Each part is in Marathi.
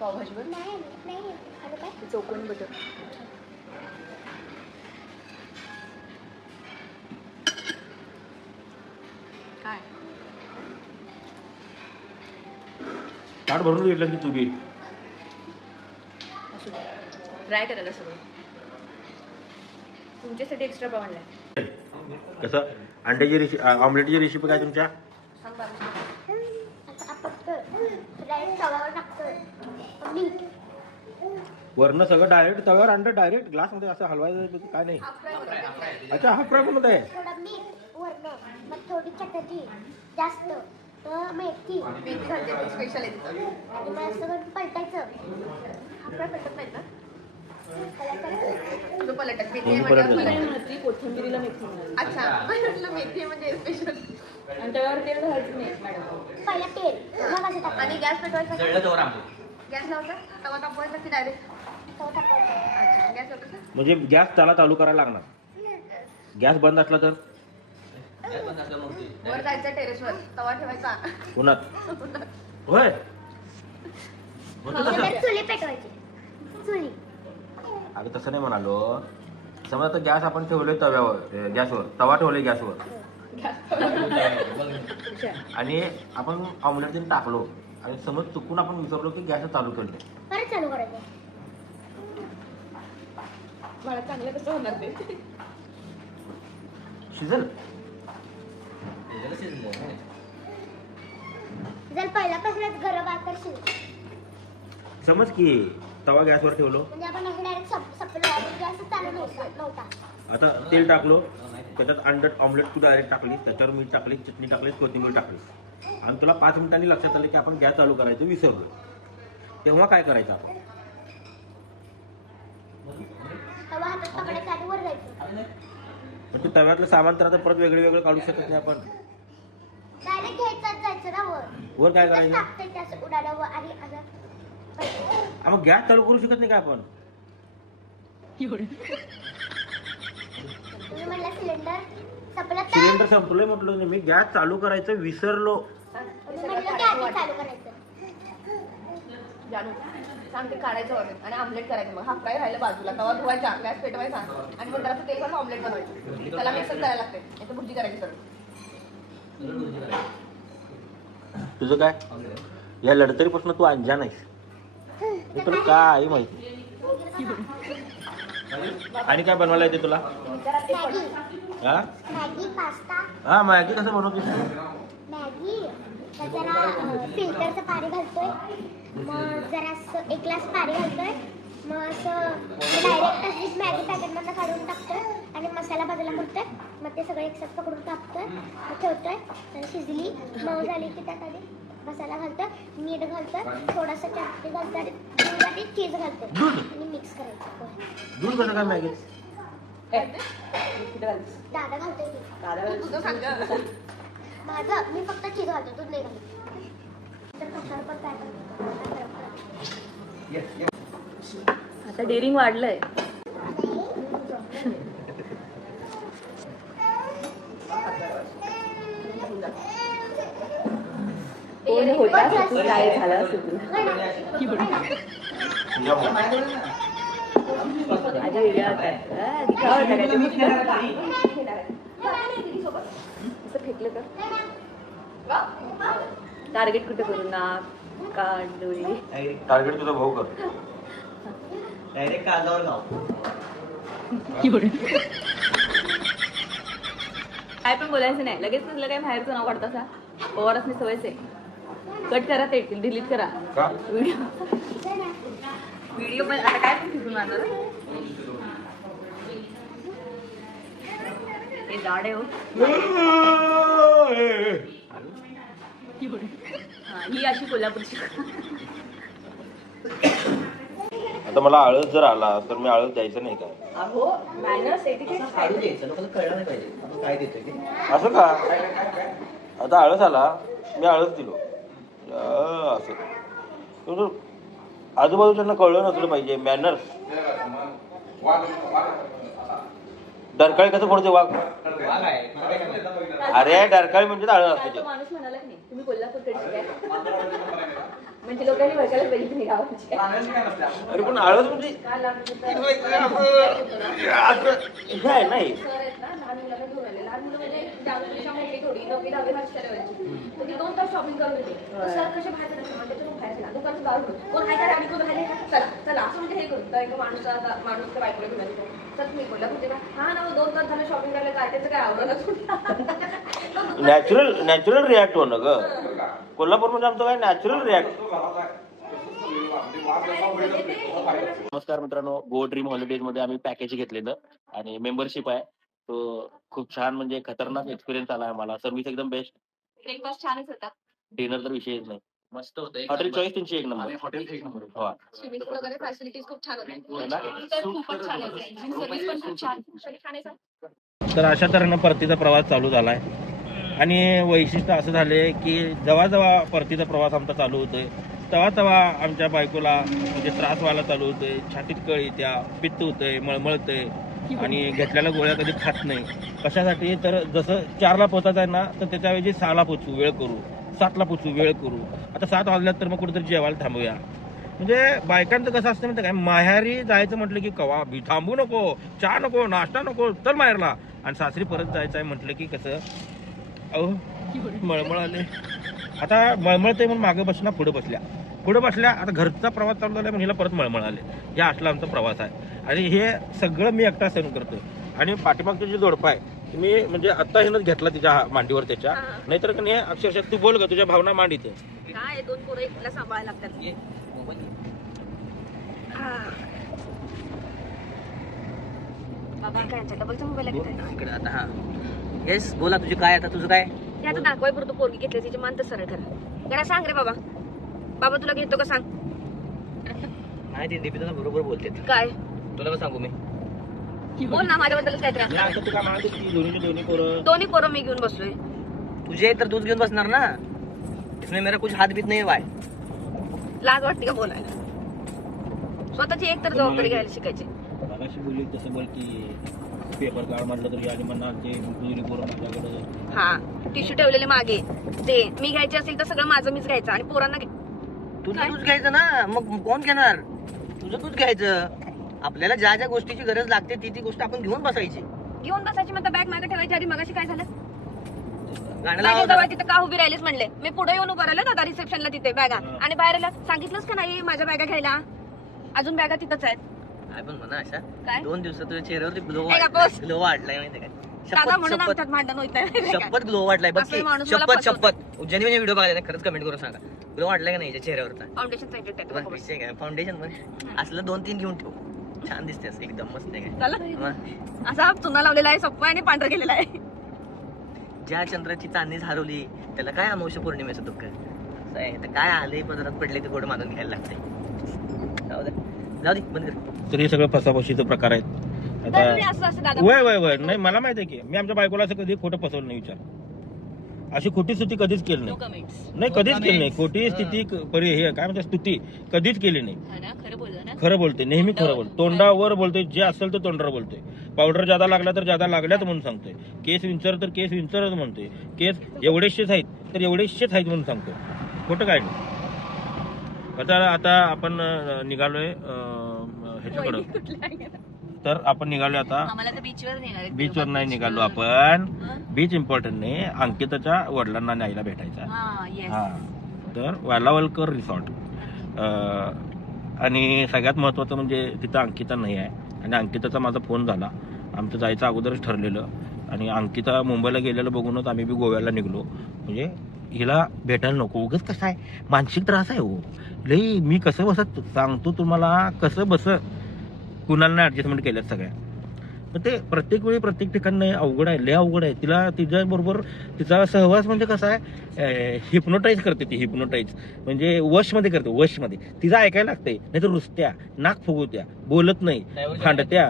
पावभाजीवर नाही काय चौकोनी बटर. काय ताट भरून घेतलं की तू बी असू दे, ट्राय करायला सगळं. तुमच्यासाठी एक्स्ट्रा पाव आणलाय. कसं अंड्याची रेसिपी ऑमलेटची रेसिपी काय तुमच्या? सांग बाबा. आता आपण डायरेक्ट तव्यावर टाकतो मीठ. वरनं सगळं डायरेक्ट तव्यावर अंड डायरेक्ट ग्लासमध्ये असं हलवायचं काय नाही. अच्छा हाफ फ्राय बनवत आहे. थोडं मीठ वरनं, मग थोडी चटणी जास्त, तर मेथी मेथी घालते स्पेशल आहे तिथं. आणि मग असं करून पलटायचं. आपल्या पलटत नाही ना. पलटायचं. तुझं पलटत मेथी मी आहे पलटते. म्हणजे पलटत. कोथिंबीरीला मेथी म्हणाली. अच्छा म्हटलं मेथी म्हणजे स्पेशल. आणि त्यावर तेल घालायचं नाही मॅडम. पहिला तेल, मग असं टाकायचं. आणि गॅस पेटवायचा. गॅस लावता, तवा तापवायचा की डायरेक्ट? तवा टाकायचा. अच्छा गॅस लावता. म्हणजे गॅस त्याला चालू करायला लागणार. गॅस बंद असला तर वर जायचं टेरेसवर, तवा ठेवायचा. उन्हात होय होतं तसं. नंतर चुली पेटवायची. चुली. अगं तसं नाही म्हणालो. समजा आता गॅस आपण ठेवलोय तव्यावर गॅसवर तवा ठेवलोय गॅसवर आणि आपण ऑमलेट तीन टाकलो आणि समज चुकून आपण विसरलो की गॅस चालू केले परत चालू करायचं. मला चांगलं कसं होणार ते? शिजल. जर पहिल्यापासूनच गरम आहे तर शिजलं. समज की तवा गॅसवर ठेवलो म्हणजे आपण असं डायरेक्ट सपलं गॅस चालू नव्हता. आता तेल टाकलो त्याच्यात अंड ऑमलेट तू डायरेक्ट टाकली त्याच्यावर मीठ टाकली चटणी टाकली कोथिंबीर टाकली आणि तुला 5 मिनिटांनी लक्षात आलं की आपण गॅस चालू करायचं विसरलो. तेव्हा काय करायचं आपण? तवा हातात पकडायचा आणि वर जायचं. पण ते तव्यातलं सामान तर आता परत वेगळं वेगळं काढू शकत नाही आपण. डायरेक्ट घ्यायचं जायचं ना वर. वर काय करायचं? टाकते त्याचं उडाल्यावर आणि असं. मग गॅस चालू करू शकत नाही का आपण? तुम्ही म्हणलं सिलेंडर संपलं तर सिलेंडर संपलोय म्हटलं नाही मी. गॅस चालू करायचं विसरलो. तुम्ही म्हणलं की आधी चालू करायचं. जानू सांग ते काढायचं वरून आणि आमलेट करायचं. मग हाफ फ्राय राहिलं बाजूला, तवा धुवायचा, गॅस पेटवायचा आणि मग जरासं तेल घालून ऑमलेट बनवायचं. त्याला मिक्सर करायला लागते, नाही तर भुर्जी करायची सर. तुझं काय? या लढतरीपासून तू अंजान आहेस. हे तुला काय माहिती. आणि काय बनवायला येते तुला? मॅगी. हा मॅगी पास्ता. हा मॅगी कसं बनवतेस तू? मॅगी जरा फिल्टरचं पाणी घालतोय. मग जरा 1 ग्लास पाणी घालतोय. मग असं डायरेक्ट अशीच मॅगी पॅकेटमधनं काढून टाकतोय आणि मसाला बाजूला करतोय. मग ते सगळं एकसाथ पकडून टाकतोय, मग ठेवतोय आणि शिजली मऊ झाली की त्यात आधी मसाला घालतोय, मीठ घालतोय, थोडासा चटणी घालतोय आणि दूध आणि चीज घालतोय आणि मिक्स करायचं. दूध कसं काय मॅगी? दादा घालतोय की तुझं सांग गं. माझं मी फक्त चीज घालतो, दूध नाही घालतो. तर कशावर पण काय करतो. आता डेअरिंग वाढलंय. कोण होता काय झालं असेल आधी वेगळ्या असं फेकलं का? टार्गेट कुठे करू? नाक का डोळे? टार्गेट तुझा भाऊ कर. डायरेक्ट काजावर गाव. काय पण बोलायचं नाही. लगेच तुला काय बाहेरचं नाव काढता सा? पवारच नाही सवयच आहे. कट करा ते डिलीट करा का? व्हिडिओ पण आता काय पण फिरून आणणार हे दाड आहे हो. ही अशी कोल्हापूरची. आता मला आळस जर आला तर मी आळस द्यायचं नाही काय? अहो मॅनर्स एटिकेट काढू द्यायचं, लोकांना कळलं नाही पाहिजे आपण काय देतोय ते. असं का? आता आळस आला मी आळस दिलो असं तर आजूबाजूच्यांना कळलं नसलं पाहिजे. मॅनर्स. डरकाळी कसं पडते वाघ? वाघ आहे, मला काय सांगू? अरे डरकाळी म्हणजे आळस असते. माणूस म्हणाला की नाही तुम्ही कोल्हापूरकडे काय म्हणजे लोकांनी बघायला पाहिजे तुम्ही गावाची अरे पण हळद म्हणजे हे आहे नाही सर आहेत ना लहान मुलांना घेऊन आले. लहान मुलं म्हणजे त्यापेक्षा मोठी थोडी 9वी-10वी भाषा लेवलची. तर ती 2 तास शॉपिंग करत होते. तर सर कसे बाहेर जातात ना, त्याच्यातून बाहेर गेला दुकानात गाव कोण आहे का आणि कोण राहिले का चला चला असं म्हणजे हे करू तर एक माणूस त्या बायकोला घेऊन आले. तर मी बोलला म्हणजे हा ना 2 तास झालं शॉपिंग करायला काय त्याचं काय आवडलं नॅचरल रिॲक्ट होणं ग. कोल्हापूर म्हणजे आमचं काय नॅचरल रिॲक्ट. नमस्कार मित्रांनो, गो ड्रीम हॉलिडेज मध्ये आम्ही पॅकेज घेतलेलं आणि मेंबरशिप आहे. तो खूप छान म्हणजे खतरनाक एक्सपिरियन्स आला आम्हाला. सर्व्हिस एकदम बेस्ट. ब्रेकफास्ट छानच होता. डिनर तर विषयच नाही. मस्त होतं हॉटेल चॉईस त्यांची एक नंबर. हॉटेल एक नंबर हो. स्विमिंग पूल वगैरे फॅसिलिटीज खूप छान होत्या. ना? तर खूपच छान होते आणि सर्व्हिस पण खूप छान. खाण्याचं तर अशा तऱ्हेनं परतीचा प्रवास चालू झालाय आणि वैशिष्ट्य असं झालंय की जेव्हा जेव्हा परतीचा प्रवास आमचा चालू होतोय तेव्हा तेव्हा आमच्या बायकोला म्हणजे त्रास व्हायला चालू होतोय. छातीत कळ येत्या, पित्त होतंय, मळमळतंय आणि घेतलेल्या गोळ्या कधी खात नाही. कशासाठी तर जसं 4ला पोचायचं आहे ना तर त्याच्याऐवजी 6ला पोचू, वेळ करू, 7ला पोचू, वेळ करू. आता 7 वाजल्यात तर मग कुठेतरी जेवायला थांबूया. म्हणजे बायकांचं कसं असतं माहिती काय, माहेरी जायचं म्हटलं की कवा बी थांबू नको, चहा नको, नाश्ता नको, चल माहेरला. आणि सासरी परत जायचं आहे म्हटलं की कसं अहो मळमळ आले. आता मळमळते म्हणून मागे बसल्या पुढे बसल्या. आता घरचा प्रवास चालू झाला म्हणून हिला परत मळमळ आले. हे असला आमचा प्रवास आहे आणि हे सगळं मी एकटा सहन करतोय. आणि पाठीमागचं जे जोडपं आहे मी म्हणजे आता हिनं घेतला तिच्या मांडीवर त्याच्या. नाहीतर का नाही अक्षरशः तू बोल ग, तुझ्या भावना मांडीते काय 2 पोरं एकला सांभाळायला लागतात. बाबा काय डबलचा मोबाईल आहे इकडे आता. हा येस बोला, तुझे काय आता, तुझं काय? ते आता दाखवाय पुरतो पोरगी घेतली तिची मान तर सरळ करा. जरा सांग रे बाबा, बाबा तुला घेतो का सांग. नाही ते दीपिका बरोबर बोलते. काय तुला काय सांगू मी? बोल ना माझ्याबद्दलच काय त्रास. दोन्ही पोरं मी घेऊन बसलोय. तुझे तर तूच घेऊन बसणार ना. इसमें मेरा कुछ हात बीत नाही वाय. लाज वाटते का बोलायला. स्वतःची एक तर जबाबदारी घ्यायला शिकायची. बोलली तसं बोल की पेपर काढ म्हटलं तरी आणि म्हणणार ते माझ्याकडे. हा टिश्यू ठेवलेले मागे ते मी घ्यायचे असेल तर सगळं माझं मीच घ्यायचं आणि पोरांना तुझं तूच घ्यायचं ना. मग कोण घेणार? तुझं तूच घ्यायचं. आपल्याला ज्या ज्या गोष्टीची गरज लागते ती गोष्ट आपण घेऊन बसायची. घेऊन बसायची म्हणता बॅग मागे ठेवायची आधी. मगाशी काय झालं? गाणं बॅग लावा जवळ तिथं का उभी राहिलीस म्हणले. मी पुढे येऊन उभं राहिलं दादा रिसेप्शनला तिथे बॅगा आणि बाहेर सांगितलंच का नाही माझ्या बॅगा घ्यायला. अजून बॅगा तिथंच आहेत. काय पण म्हणा अशा काय? 2 दिवसात तुझ्या चेहऱ्यावरती ग्लो वाढलाय माहिती काय? दादा म्हणून शपथ आमच्यात भांडण होत आहे. शपथ ग्लो वाढलाय बघ असं की. माणूस मला शपथ फसवतो. शपथ उज्जैनी म्हणजे व्हिडिओ बघायला खरंच कमेंट करून सांगा. ग्लो वाढलाय का नाही याच्या चेहऱ्यावरचा? फाउंडेशनचा इफेक्ट आहे तुला विषय काय फाउंडेशन मध्ये असलं 2-3 घेऊन ठेव. छान दिसतेस एकदम मस्त आहे काय. चला. मग असा चुना लावलेला आहे सोप्पा आणि पांढरा केलेला आहे. ज्या चंद्राची चांदणी हरवली त्याला काय अमावस्या पौर्णिमेचं दुःख असं आहे. तर काय आले पदरात पडले ते गोड मानून घ्यायला लागते. जाऊ दे बंद कर. तर हे सगळं फसाफशीचे प्रकार आहेत. दरवेळी असं असं दादा. वय नाही मला माहिती आहे की मी आमच्या बायकोला असं कधी खोटं फसवलं नाही. विचार अशी खोटी स्तुती कधीच केली नो नाही. कमेंट्स. नाही कधीच केली नाही. खोटी स्थिती हे काय म्हणजे स्तुती कधीच केली नाही. खरं बोलतो ना. खरं बोलते, नेहमी खरं बोलते. तोंडावर बोलते, जे असेल ते तोंडावर बोलते. पावडर ज्यादा लागला तर ज्यादा लागल्यात म्हणून सांगतोय. केस विंचर तर केस विंचरच म्हणतोय. केस एवढेशेच आहेत तर एवढेशेच आहेत म्हणून सांगतोय. खोटं काय नाही. आता आपण निघालोय ह्याच्याकडं. तर आपण निघालो आता आम्हाला तर बीचवर नेणार आहेत. बीचवर नाही निघालो आपण. बीच इम्पॉर्टंट नाही, अंकिताच्या वडिलांना न्यायला भेटायचा. हा तर वालावलकर रिसॉर्ट. आणि सगळ्यात महत्वाचं म्हणजे तिथं अंकिता नाही आहे आणि अंकिताचा माझा फोन झाला. आमचं जायचं अगोदरच ठरलेलं आणि अंकिता मुंबईला गेलेलं बघूनच आम्ही बी गोव्याला निघलो. म्हणजे हिला भेटायला नको उगाच. कसं आहे मानसिक त्रास आहे हो लई. मी कसं बसत सांगतो तुम्हाला, कसं बस कुणाला नाही ऍडजस्टमेंट केल्यात सगळ्या. पण ते प्रत्येक वेळी प्रत्येक ठिकाणी अवघड आहे, लय अवघड आहे. तिला तिच्या बरोबर तिचा सहवास म्हणजे कसा आहे हिप्नोटाईज करते ती. हिप्नोटाईज म्हणजे वशमध्ये करते. वशमध्ये तिचं ऐकायला लागतंय. नाही तर रुसत्या, नाक फुगवत्या, बोलत नाही, भांडत्या.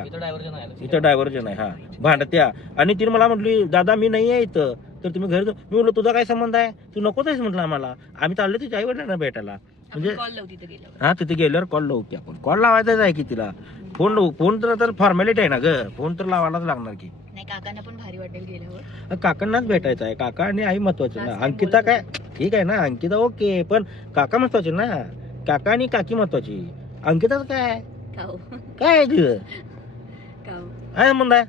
इथं डायव्हर्जन आहे. हा भांडत्या. आणि तिने मला म्हटली दादा मी नाही आहे इथं तर तुम्ही घरी. मी म्हटलं तुझा काय संबंध आहे, तू नकोच आहेस म्हटलं आम्हाला. आम्ही चाललो तिच्या आई वडिलांना भेटायला. म्हणजे हा तिथे गेल्यावर कॉल लावू की आपण. कॉल लावायचाच आहे की तिला. फोन तर फॉर्मॅलिटी आहे ना ग. फोन तर लावायलाच लागणार की. नाही काकांना पण भारी वाटेल गेल्यावर. काकांनाच भेटायचं आहे. काका आणि आई महत्वाचे ना. अंकिता काय ठीक आहे ना, अंकिता ओके, पण काका महत्वाचे ना. काका आणि काकी महत्वाची. अंकिताच काय खाऊ काय आहे तुझं खाऊ. काय म्हणत आहे?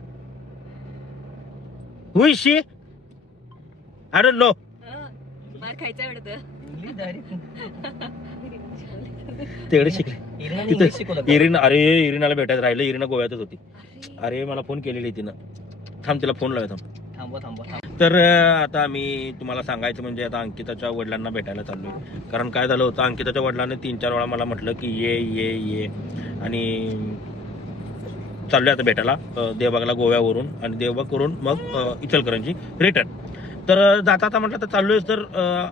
हुईशी आय डोंट नो. मार खायचा वाटतं. तिकडे शिकले तिथं इरिना. अरे इरिनाला भेटायचं राहिलं. इरिना गोव्यातच होती. अरे मला फोन केलेली तिनं. थांब तिला फोन लावतो. थांबवा. तर आता आम्ही तुम्हाला सांगायचं म्हणजे आता अंकिताच्या वडिलांना भेटायला चाललोय. कारण काय झालं होतं, अंकिताच्या वडिलांनी 3-4 वेळा मला म्हटलं की ये आणि चाललोय आता भेटायला देवबागला गोव्यावरून, आणि देवबाग करून मग इचलकरंजी रिटर्न. तर जाता म्हटलं तर चाललोय, तर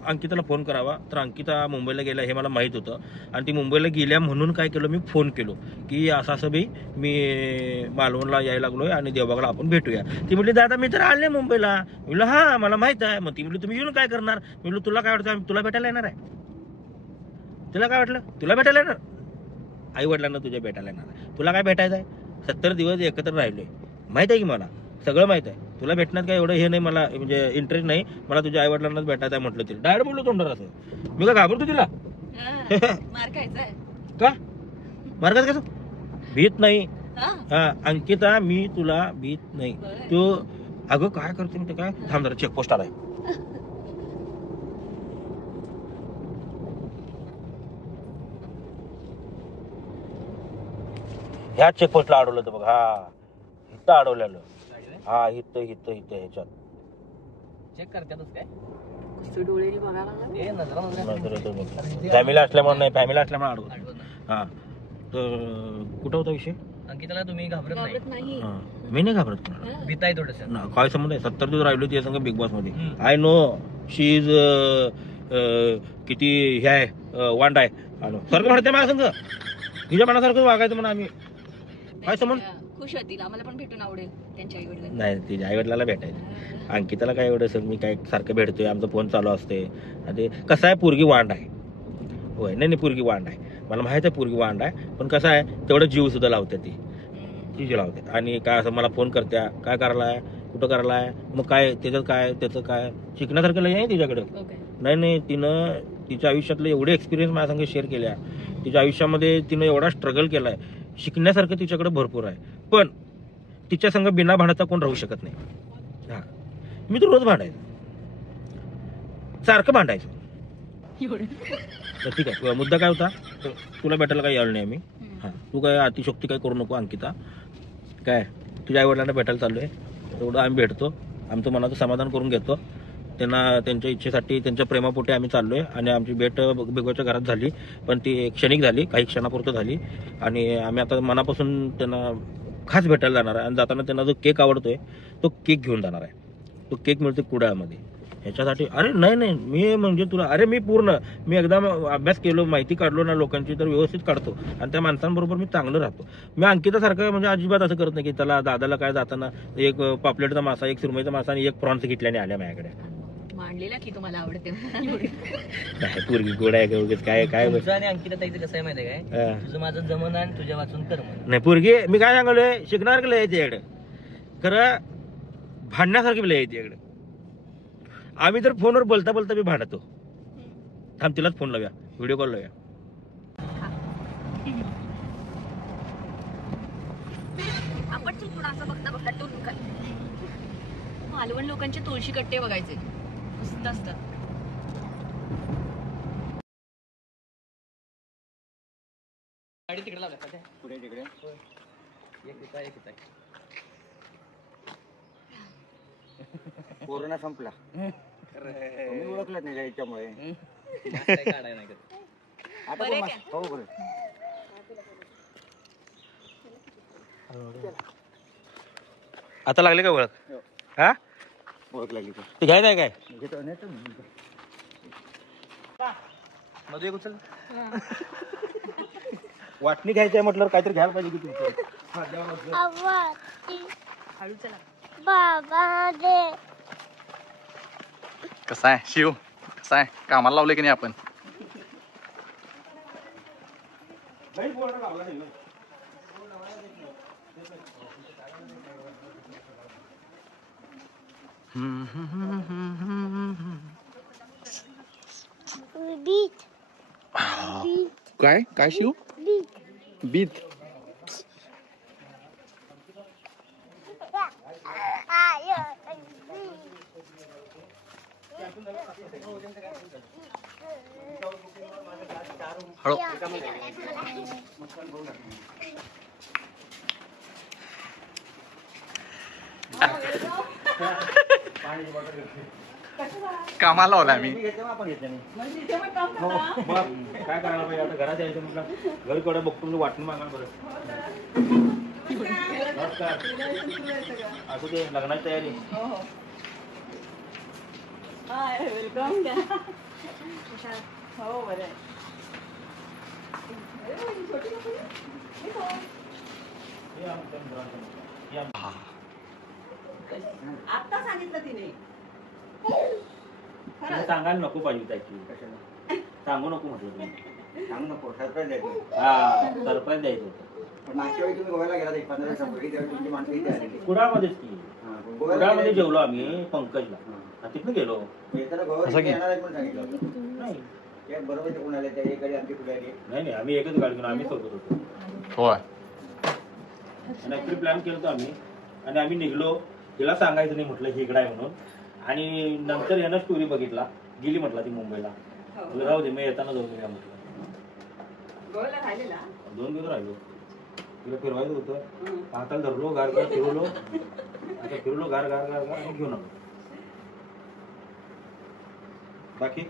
अंकिताला फोन करावा. तर अंकिता मुंबईला गेल्या हे मला माहीत होतं, आणि ती मुंबईला गेल्या म्हणून काय केलं, मी फोन केलो की असं बी मी मालवणला यायला लागलोय आणि देवबागला आपण भेटूया. ती म्हटली दादा मी तर आले मुंबईला. मी म्हटलं हां मला माहित आहे. मग ती म्हटली तुम्ही येऊन काय करणार? मी म्हटलं तुला काय वाटतं, आम्ही तुला भेटायला येणार आहे? तुला काय वाटलं तुला भेटायला येणार? आई वडिलांना तुझ्या भेटायला येणार आहे. तुला काय भेटायचं आहे? 70 दिवस एकत्र राहिलोय, माहित आहे की मला सगळं माहित आहे. तुला भेटण्यात काय एवढं हे नाही, मला म्हणजे इंटरेस्ट नाही. मला तुझ्या आई वडिलांनाच भेटायचं आहे म्हटलं. तिला डायरेक्ट बोललो तोंडावर असं. मी काय घाबरतो तिला? मार खायचाय का मार्गात कसं भीत नाही. हा. हा अंकिता मी तुला भीत नाही. बरं. तू अगं काय करते मी ते काय थांब जरा चेकपोस्ट आलाय. ह्या चेकपोस्टला अडवलं होतं बघ. हा इथं अडवलेलं. हा इथं ह्याच्यात चेक करतातच काय डोळ्यानी बघायला फॅमिली असल्यामुळे नाही, फॅमिली असल्यामुळे अडवलं. हा तर कुठं होता विषय? अंकिताला तुम्ही घाबरत नाही? नाही. हा मी नाही घाबरत. भीताय थोडस काय संबंध आहे? 70 दिवस राहिलो तिच्या संग बिग बॉस मध्ये. आय नो शी इज किती हे आहे वांड आहे. सारखं म्हणते माझ्या संग तिच्या मनासारखं वागायचं म्हणून आम्ही. काय संबंध? खुश होतील, आम्हाला पण भेटून आवडेल त्यांच्या आई वडिलांना. नाही तिच्या आई वडिलाला भेटायचं. अंकिताला काय एवढं सर मी काय सारखं भेटतोय, आमचा फोन चालू असते. आणि कसं आहे पोरगी वांड आहे. होय नाही पोरगी वांड आहे, मला माहित आहे पोरगी वांड आहे. पण कसं आहे तेवढं जीव सुद्धा लावते ती जीव लावते. आणि काय असं मला फोन करत्या काय करायलाय कुठं करायलाय मग काय त्याचं काय शिकण्यासारखं लय आहे तिच्याकडे. नाही तिनं तिच्या आयुष्यातलं एवढे एक्सपिरियन्स माझ्या संग शेअर केल्या. तिच्या आयुष्यामध्ये तिनं एवढा स्ट्रगल केलाय, शिकण्यासारखं तिच्याकडे भरपूर आहे. पण तिच्या संग बिना भांडता कोण राहू शकत नाही. हा मी तर रोज भांडायचो, सारखं भांडायचं. तर ठीक आहे मुद्दा काय होता, तुला भेटायला काही आलं नाही आम्ही. हां तू काय अतिशोक्ती काय करू नको अंकिता. काय तुझ्या आईवडिलांना भेटायला चालू आहे, तेवढं आम्ही भेटतो, आमचं मनाचं समाधान करून घेतो. त्यांना त्यांच्या इच्छेसाठी त्यांच्या प्रेमापोटी आम्ही चाललोय. आणि आमची भेट बेगोच्या घरात झाली, पण ती क्षणिक झाली, काही क्षणापुरतं झाली. आणि आम्ही आता मनापासून त्यांना खास भेटायला जाणार आहे. आणि जाताना त्यांना जो केक आवडतोय तो केक घेऊन जाणार आहे. तो केक मिळतो कुडाळमध्ये. ह्याच्यासाठी अरे नाही मी म्हणजे तुला अरे मी एकदा अभ्यास केलो, माहिती काढलो ना लोकांची, तर व्यवस्थित काढतो. आणि त्या माणसांबरोबर मी चांगलं राहतो. मी अंकितासारखं म्हणजे अजिबात असं करत नाही की त्याला दादाला काय जाताना एक पापलेटचा मासा, एक सुरमईचा मासा आणि एक प्रॉन्स घेतल्याने आल्या माझ्याकडे. मांडलेला की तुम्हाला आवडते. नाही पोरगी गोड आहे काय तुझं आणि अंकिता ताईचं कसं आहे माहिती आहे काय, तुझं माझं जमन आणि तुझ्या वाचून कर्म नाही. पोरगी मी काय सांगलोय शिकणार का लय याच्याकडे, खरं भांडण्यासारखी लय याच्याकडे. आम्ही तर फोनवर बोलता मी भांडतो. थांब तिलाच फोन लावूया, व्हिडिओ कॉल लावूया. आपण पुढे असं बघता टूर मालवण लोकांचे तुळशी कट्टे बघायचे, मस्त असतात. गाडी तिकडे लावल्या पुढे तिकडे एक कोरोना संपला, मी ओळखलं नाही याच्यामुळे. काढाय नाही आता बरं पण आहे हो बरं. आता लागले का ओळख? हा ओळख लागली का? ते घ्यायचं आहे काय? घेतो नेतो मध्ये उचल. वाटणी घ्यायची आहे म्हटलं काहीतरी घ्यायला पाहिजे की तुमचं. हळू चला. बाबा दे. कसा आहे शिव, कसा आहे कामाला लावले की नाही आपण? बीट काय काय शिव बीट बीत हळू कामाला लावला आम्ही मग काय करायला पाहिजे आता घरात यायचं म्हटलं घर केवढं बघतो म्हणजे वाटून मागाल बरं. नमस्कार. असू दे लग्नाची तयारी. वेलकम द्या हो बरं आहे. आता सांगितलं तिने सांगायला नको पाहिजे त्याची सांगू नको म्हटलं तुम्ही. सांगू नको सरप्राईज द्यायचं. हा सरप्राईज द्यायचं होतं. पण मागच्या वेळी तुम्ही गोव्याला गेला 15 दिवसापूर्वी त्यावेळी तुमची माणसं इथे आलेली. कुडाळमध्येच की हा, पण गोव्याला कुडाळमध्ये गेले- जेवलो आम्ही पंकजला. हा. तिथनं गेलो येताना गोव्याला असं इथे की? येणार आहे पण सांगितलं होतं. नाही ते बरोबर ते कोण आले त्या एक गाडी आमची पुढे आली. नाही आम्ही एकच गाडी घेऊन आम्ही सोबत होतो. होय आणि ऍक्च्युली प्लॅन केलं होतं आम्ही आणि आम्ही निघलो. तिला सांगायचं नाही म्हटलं ही इकडं आहे म्हणून. आणि नंतर यानं स्टोरी बघितला गेली म्हटलं ती मुंबईला. म्हटलं राहू दे मी येताना जाऊन येऊया म्हटलं. गोव्याला राहिलेला 2 दिवस राहिलो. तिला फिरवायचं होतं. हाताला धरलो गार गार फिरवलो. आता फिरलो गार गार गार गार आणि घेऊन आलो. बाकी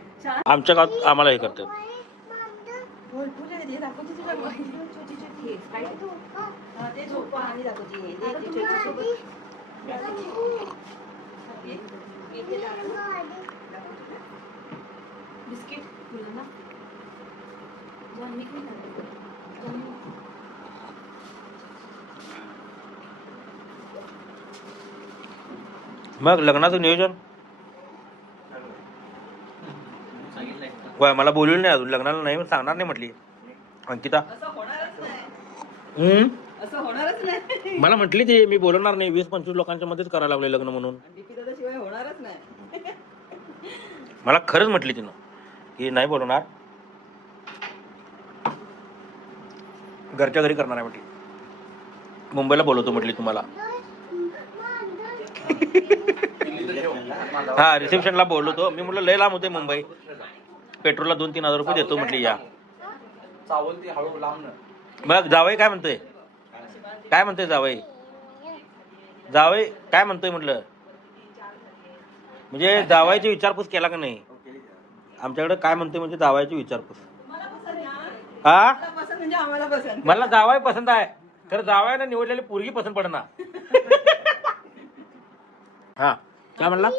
आमच्या गावात आम्हाला हे करतात. तुझ्या हे दाखवते तुला छोटी छोटी काय तू ते झोपा आणि दाखवते हे छोटी छोटी बिस्किट फुलं ना जान्हवी काय झालं? मग लग्नाचं नियोजन होय मला बोलवलं नाही अजून लग्नाला नाही सांगणार नाही म्हटली अंकिता. असं होणारच नाही असं होणारच नाही. मला म्हटली ती मी बोलवणार नाही 20-25 लोकांच्या मध्येच करायला लागले लग्न म्हणून. डीपी दादा शिवाय होणारच नाही. मला खरंच म्हटली तिनं की नाही बोलवणार घरच्या घरी करणार आहे म्हटली. मुंबईला बोलवतो म्हटली तुम्हाला. हा रिसेप्शनला बोलवतो मी म्हटलं लय लांब होते मुंबई पेट्रोलला 2-3 हजार रुपये देतो म्हटली या. चावलती हळू लांब मग जावई काय म्हणतोय काय म्हणतोय जावई जावई काय म्हणतोय म्हटलं म्हणजे जावायची विचारपूस केला का नाही आमच्याकडे काय म्हणतोय म्हणजे जावायची विचारपूस. हा पसंत म्हणजे आम्हाला पसंत. मला जावाई पसंत आहे तर जावायनं निवडलेली पोरगी पसंत पडणार. हा काय म्हणला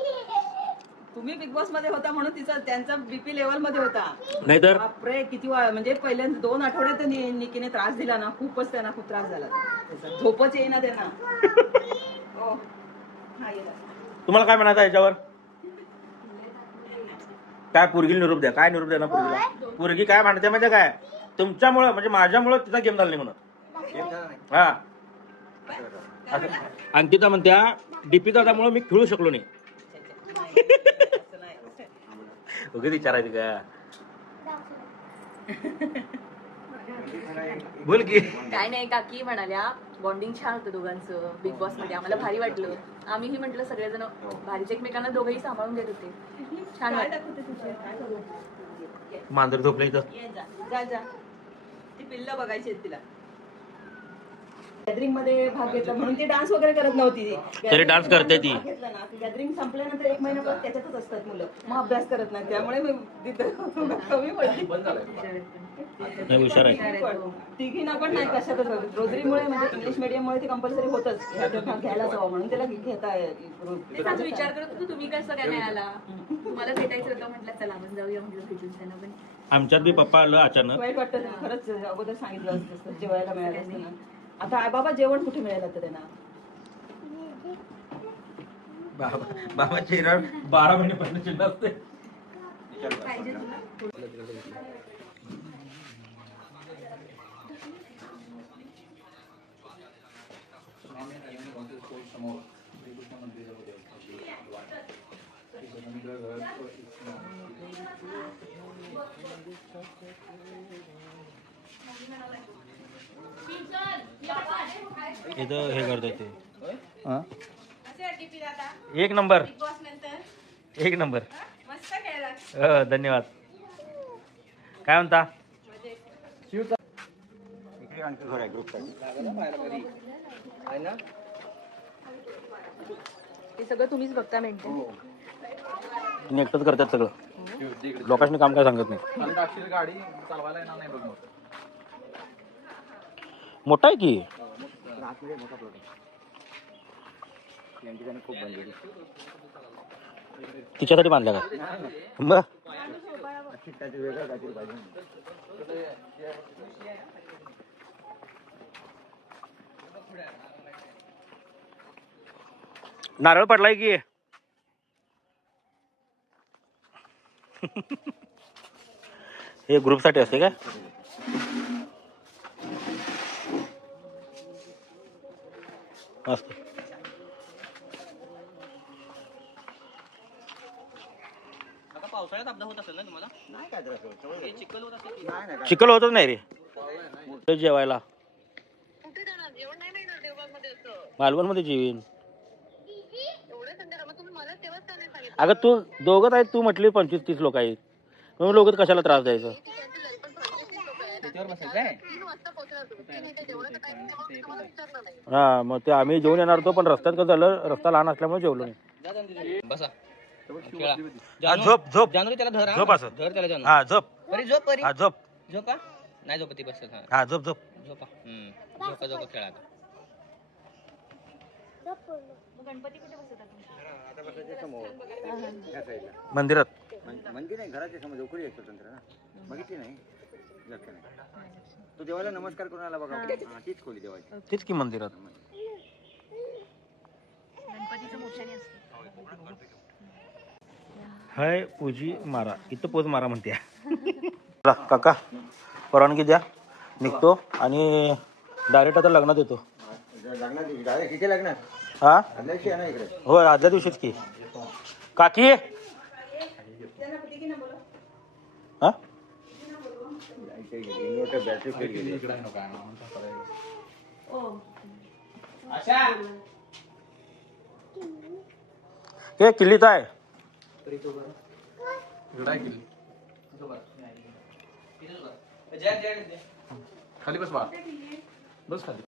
तुम्ही बिग बॉस मध्ये होता म्हणून तिचा त्यांचा बीपी लेवल मध्ये होता. नाही तर बापरे किती म्हणजे पहिल्यांदा 2 आठवड्यात निकीने त्रास दिला ना खूपच त्यांना खूप त्रास झाला त्याचा. झोपच येईना त्यांना. हो. हा, ये. तुम्हाला काय म्हणायचं याच्यावर काय पोरगीला निरोप द्या काय निरोप द्या ना पोरगीला पोरगी काय म्हणते म्हणजे काय तुमच्यामुळं म्हणजे माझ्यामुळं तिचा गेम झाला नाही म्हणून. हा अंकिता म्हणत्या डीपी दादामुळे मी खेळू शकलो नाही. उगीच विचारायचं का बोल की काय नाही काकी म्हणाल्या बॉन्डिंग छान होतं दोघांचं बिग बॉस मध्ये आम्हाला भारी वाटलं. आम्हीही म्हटलं सगळेजण भारीच एकमेकांना दोघंही सांभाळून घेत होते. छान काय वाटलं. दाखवते तुझे? काय करू? मांजर झोपलं इथं. ये जा जा जा. ती पिल्लं बघायची आहेत तिला. गॅदरिंग मध्ये भाग घेतला म्हणून ती डान्स वगैरे करत नव्हती. तरी डान्स करते ती. गॅदरिंग संपल्यानंतर 1 महिना परत त्याच्यातच असतात मुलं मग अभ्यास करत नाही त्यामुळे मी तिथं कमी पडली. नाही हुशार आहे. तिघींना पण नाही कशातच रोजरीमुळे म्हणजे इंग्लिश मीडियममुळे ती कंपल्सरी होतच ह्याच्यात भाग घ्यायलाच हवा म्हणून त्याला घेता तेच आज विचार करत होतो तुम्ही कसं काय नाही आला. तुम्हाला भेटायचं होतं म्हटलं चला आपण जाऊया म्हटलं भेटून त्यांना पण. आमच्यात बी पप्पा आलं अचानक. वाईट वाटतं ना खरंच अगोदर सांगितलं असतं जेवायला मिळालं असतं ना. आता आई बाबा जेवण कुठे मिळालं होतं त्यांना. बाबा चेहरा 12 महिने चिन्ह असते. पाहिजे तुला समोर श्रीकृष्ण मंदिरामध्ये इथं हे करतोय ते हा? एक नंबर एक नंबर. धन्यवाद. काय म्हणता? इकडे आणखी घर आहे ग्रुपसाठी. आहे ना? हे सगळं तुम्हीच बघता मेंटेन. तुम्ही एकटंच करतात सगळं, लोकांनी काम काय सांगत नाही. मला टाकशील गाडी चालवायला येणार नाही बघ मग. मोठा आहे की. आतमध्ये मोठा प्लॉट आहे. यांची त्याने खूप बनलेली. तिच्यासाठी बांधल्या का मग? त्याचं वेगळं काहीतरी पाहिजे. नारळ पडलाय की. हे ग्रुप साठी असते काय? मस्त. आता पावसाळ्यात अपघात होत असेल ना तुम्हाला? नाही काय तर असं सवय हे चिखल होत असेल की? नाही नाही काय. चिखल होतच नाही रे जेवायला. मालवण मध्ये जेवीन. अगं तू दोघं आहेत, तू म्हटली 25-30 लोक आहेत, मग लोक कशाला त्रास द्यायचा? त्याच्यावर बसायचं आहे? हा मग ते आम्ही जेवून येणार होतो, पण रस्त्यात कसं झालं, रस्ता लहान असल्यामुळे जेवलो नाही. बसा. हा, झोप झोप जानू त्याला धर. झोप असं. धर त्याला जानू. हा झोप. परी झोप परी. हा झोप. झोपा. नाही झोपती बसत. हा हा झोप झोप. झोपा. झोपा झोपा खेळा आता. आता बसायचे समोर या साईडला. मंदिरात. मंदिर नाही, घराच्या समोर उकडी आहे स्वतंत्र ना. बघितली नाही लक्ष नाही. तो देवाला नमस्कार करून आला बघा. हा, तीच खोली देवाची. तेच की मंदिरात. हाय पूजी मारा, इथं पोच मारा म्हणते. चला, काका परवानगी द्या, निघतो आणि डायरेक्ट आता लग्नात येतो. लग्नात डायरेक्ट इथे लग्नात. हा आदल्या दिवशी आहे ना इकडे. होय, आदल्या दिवशीच की. काकी हा इन्व्हर्टर बॅटरी फेल गेली. हे किल्लीत आहे. खाली बस बा, बस खाली.